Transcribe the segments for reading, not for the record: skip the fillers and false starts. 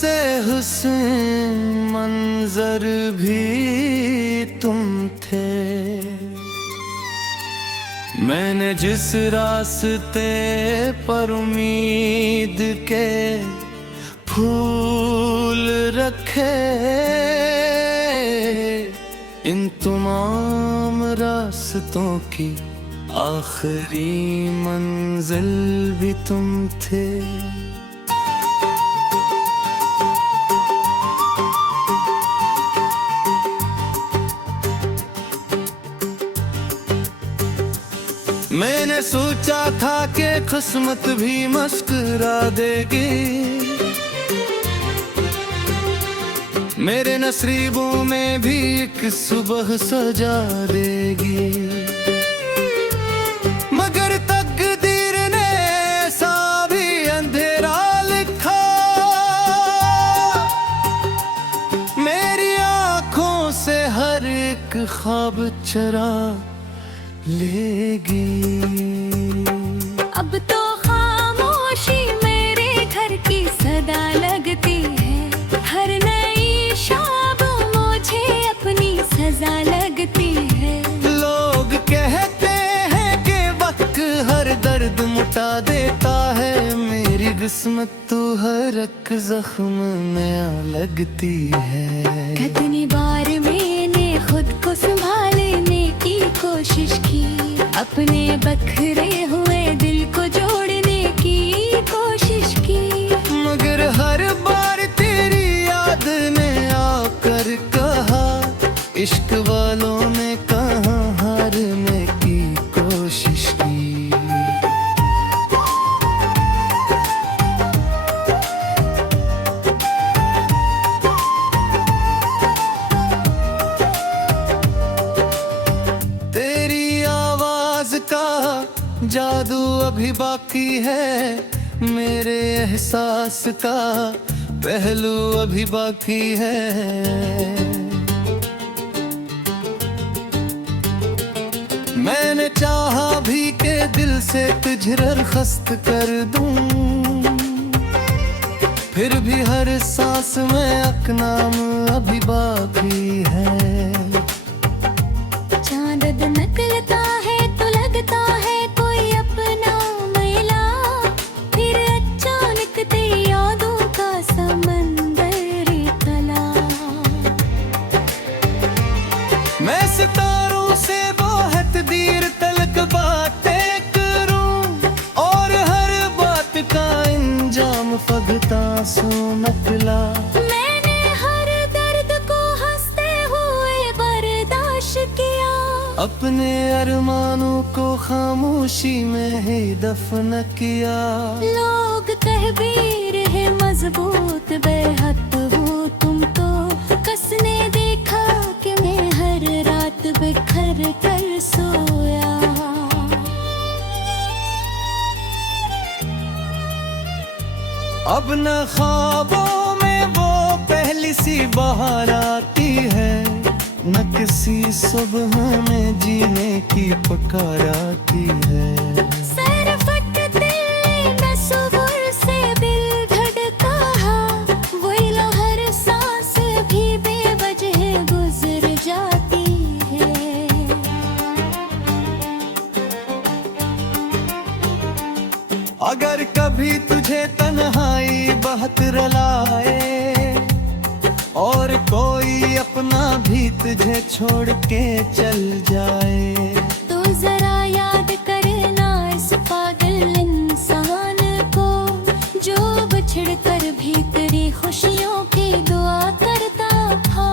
से हुस्न मंजर भी तुम थे। मैंने जिस रास्ते पर उम्मीद के फूल रखे, इन तमाम रास्तों की आखिरी मंजिल भी तुम थे। मैंने सोचा था कि किस्मत भी मुस्कुरा देगी, मेरे नसीबों में भी एक सुबह सजा देगी। मगर तकदीर ने ऐसा भी अंधेरा लिखा, मेरी आंखों से हर एक ख्वाब चरा लेगी। अब तो खामोशी मेरे घर की सदा लगती है, हर नई शाम मुझे अपनी सजा लगती है। लोग कहते हैं कि वक्त हर दर्द मुटा देता है, मेरी किस्मत तो हर एक जख्म नया लगती है। कितनी बार मैंने खुद को संभालने की कोशिश की, अपने बखरे हुए दिल को जोड़ने की कोशिश की, मगर हर बार तेरी याद ने आकर कहा, इश्क वालों ने कहाँ हारने की कोशिश की। जादू अभी बाकी है, मेरे एहसास का पहलू अभी बाकी है। मैंने चाहा भी के दिल से तुझे दरख्वास्त कर दूं, फिर भी हर सांस में अकनाम अभी बाकी है। चांद निकलता है तो लगता है कोई अपना मिला, फिर अचानक तेरी यादों का समंदर तला। मैं सितारों से बहुत देर तलक बातें करूं, और हर बात का इंजाम फगता सो नकला। मैंने हर दर्द को हंसते हुए बर्दाश्त किया, अपने अरमानों को खामोशी में ही दफन किया। लोग कह भी रहे मजबूत बेहद हो तुम तो, कसने देखा कि मैं हर रात बिखर कर सोया। अब न ख्वाबों में वो पहली सी बहार आती है, न किसी सुबह में जीने की पुकार आती है। सर फटते तस्वीर से दिल धड़का, वही लो हर सांस भी बेवजह गुजर जाती है। अगर कभी तुझे तन्हाई बहुत रुलाए, और कोई अपना भी तुझे छोड़ के चल जाए, तो जरा याद करना इस पागल इंसान को, जो बिछड़ कर भी तेरी खुशियों की दुआ करता था।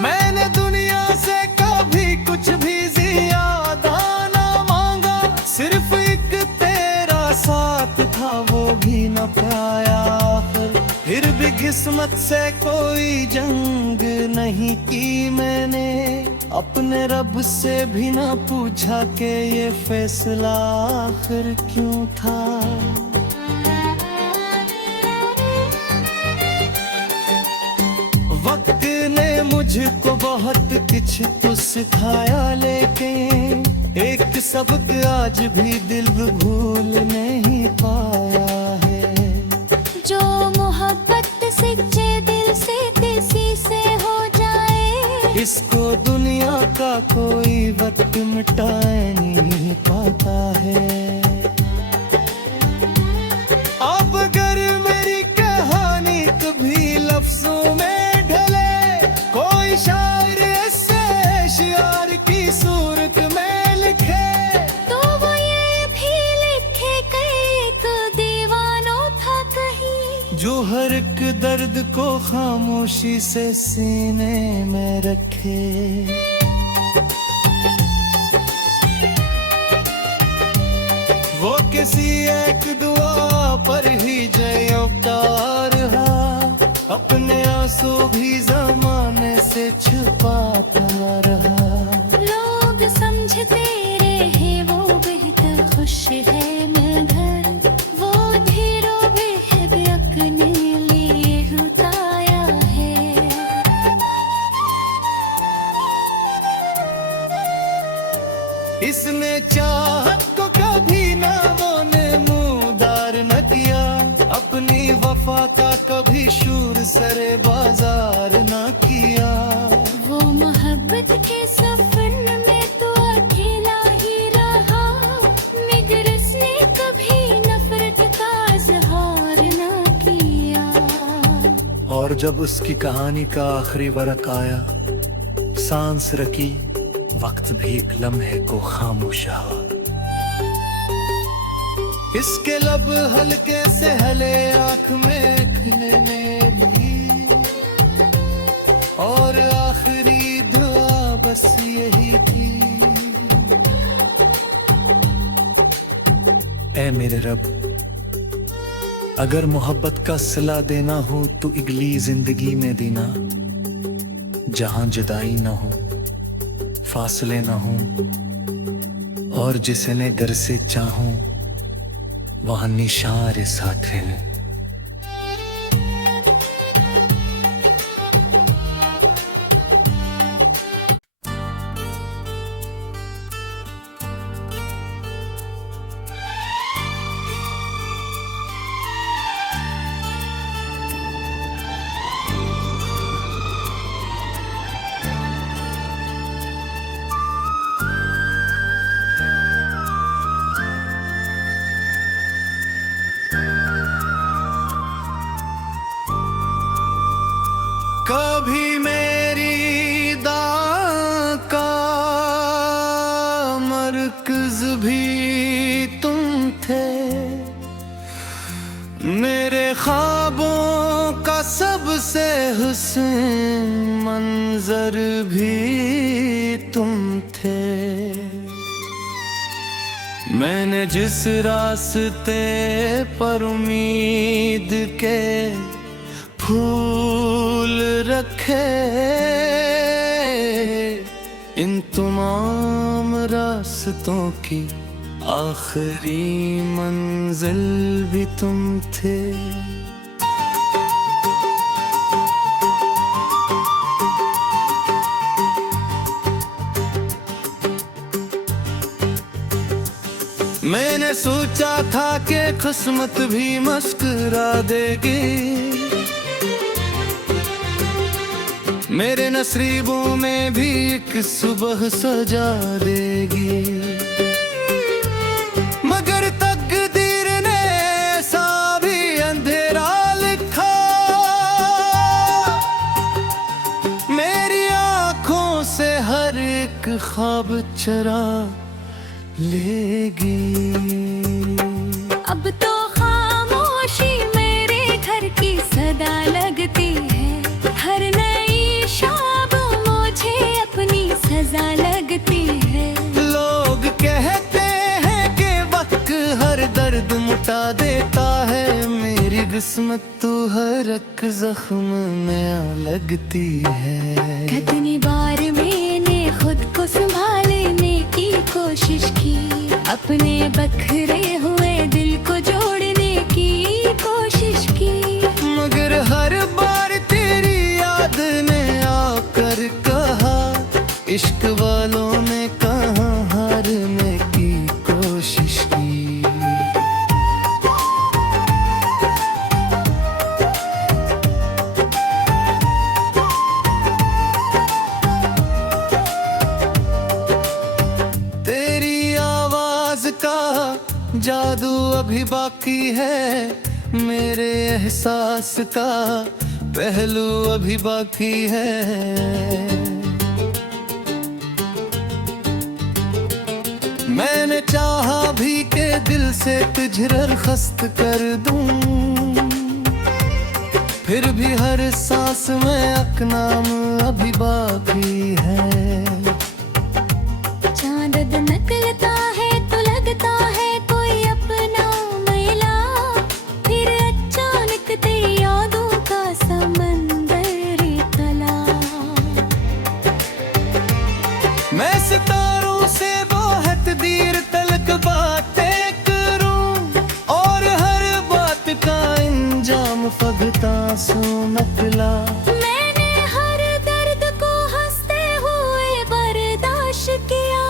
मैंने दुनिया से कभी कुछ भी ज्यादा ना मांगा, सिर्फ एक तेरा साथ था वो भी न पाया। फिर भी किस्मत से कोई जंग नहीं की मैंने, अपने रब से भी ना पूछा कि ये फैसला आखिर क्यों था। वक्त ने मुझको बहुत कुछ तो सिखाया, लेकिन एक सबक आज भी दिल भूल नहीं पाया है। जो मोहब्बत से इसको दुनिया का कोई वक्त मिटा नहीं पाता है। अब अगर मेरी कहानी कभी लफ्जों में ढले, कोई शायर ऐसे शियार की सूरत में लिखे, तो वो ये भी लिखे कि एक दीवानों था कहीं, जो हर एक दर्द को खामोशी से सीने में रखे। वो किसी एक दुआ पर ही जय अवतार रहा, अपने आंसू भी जमाने से छुपाता रहा। लोग समझते रहे वो बेहद खुश है मगर वो धीरो बेहद अपने लिए रुताया है। इसने चाहत को कभी ना मोने मुदार न किया, अपनी वफा का कभी शूर सरे बाजार न किया। वो मोहब्बत के सफर में तो अकेला ही रहा, मगर उसने कभी नफरत का इजहार न किया। और जब उसकी कहानी का आखिरी वरक आया, सांस रखी, वक्त भी एक लम्हे को खामोश रहा। इसके लब हल्के से हले, आंख में खिलने लगी, और आखिरी दुआ बस यही थी, ऐ मेरे रब, अगर मोहब्बत का सिला देना हो तो इगली जिंदगी में देना, जहां जुदाई ना हो, फासले ना हो, और जिसने घर से चाहूं वहां निशान साथ है। कभी मेरी दां का मरकज भी तुम थे, मेरे ख्वाबों का सबसे हुस्न मंजर भी तुम थे। मैंने जिस रास्ते पर उम्मीद के फूल रखे, इन तमाम रास्तों की आखिरी मंजिल भी तुम थे। मैंने सोचा था कि किस्मत भी मुस्कुरा देगी, मेरे नसीबों में भी एक सुबह सजा देगी, मगर तकदीर ने ऐसा भी अंधेरा लिखा, मेरी आंखों से हर एक ख्वाब चरा लेगी। अब तो खामोशी मेरे घर की सदा लगती है, हर नई शाम मुझे अपनी सजा लगती है। लोग कहते हैं कि वक्त हर दर्द मुटा देता है, मेरी किस्मत तो हर एक जख्म में लगती है। कितनी बार मैंने खुद को संभालने की कोशिश की, अपने बखरे हुए दिल को जोड़ने की कोशिश की, मगर हर बार तेरी याद ने आकर कहा, इश्क वालों ने कहाँ हारने की कोशिश की। जादू अभी बाकी है मेरे एहसास का, पहलू अभी बाकी है। मैंने चाहा भी के दिल से तुझे दरख्वास्त कर दूं, फिर भी हर सांस में अकनाम अभी बाकी है। चांद निकलता है तो लगता है कोई अपना मिला, फिर अचानक तेरी यादों का समंदर तला। मैं सितारों से बहुत देर तलक बातें करूं, और हर बात का इंजाम फगता सो नकला। मैंने हर दर्द को हंसते हुए बर्दाश्त किया,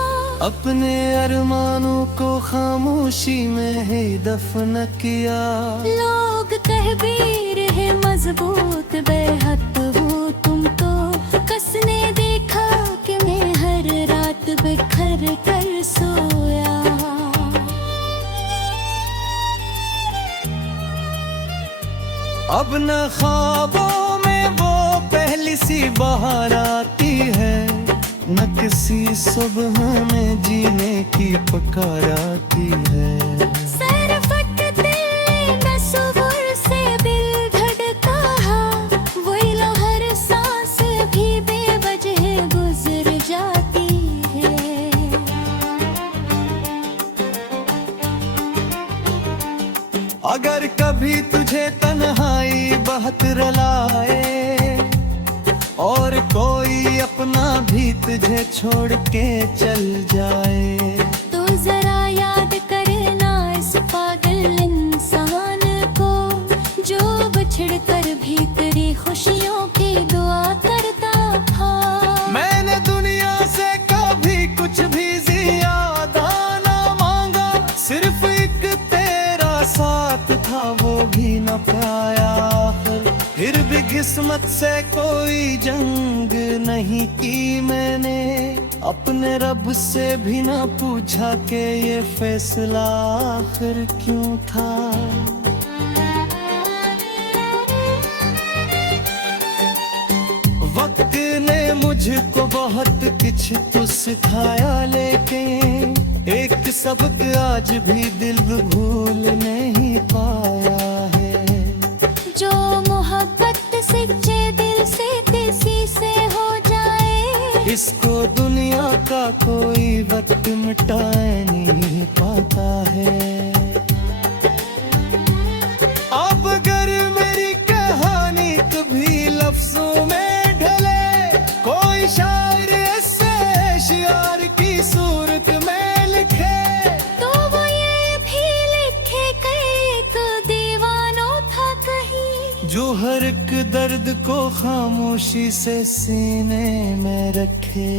अपने अरमानों को खामोशी में ही दफन किया। लोग कह भी रहे मजबूत बेहद हो तुम तो, कसने देखा कि मैं हर रात बिखर कर सोया। अब न ख्वाबों में वो पहली सी बहार आती है, न किसी सुबह में जीने की पुकार आती है। सर फटते तस्वीर से दिल धड़का, वही लो हर सांस भी बेवजह गुजर जाती है। अगर कभी तुझे तन्हाई बहुत रुलाए, और कोई अपना भी तुझे छोड़ के चल जाए, तो जरा याद करना इस पागल इंसान को, जो बिछड़ कर भी तेरी खुशियों की दुआ करता था। मैंने दुनिया से कभी कुछ भी ज्यादा ना मांगा, सिर्फ एक तेरा साथ था वो भी न पाया। फिर भी किस्मत से कोई जंग नहीं की मैंने, अपने रब से भी ना पूछा कि ये फैसला आखिर क्यों था। वक्त ने मुझको बहुत कुछ तो सिखाया, लेकिन एक सबक आज भी दिल भूल नहीं पाया है। जो मोहब्बत सच्चे दिल से किसी से हो जाए, इसको दुनिया का कोई वक्त मिटा नहीं पाता है। अब अगर मेरी कहानी कभी लफ्जों में ढले, कोई शायर ऐसे शियार की सूरत में लिखे, तो वो ये भी लिखे कि एक दीवाना था कहीं, जो हर एक दर्द को खामोशी से सीने में रखे।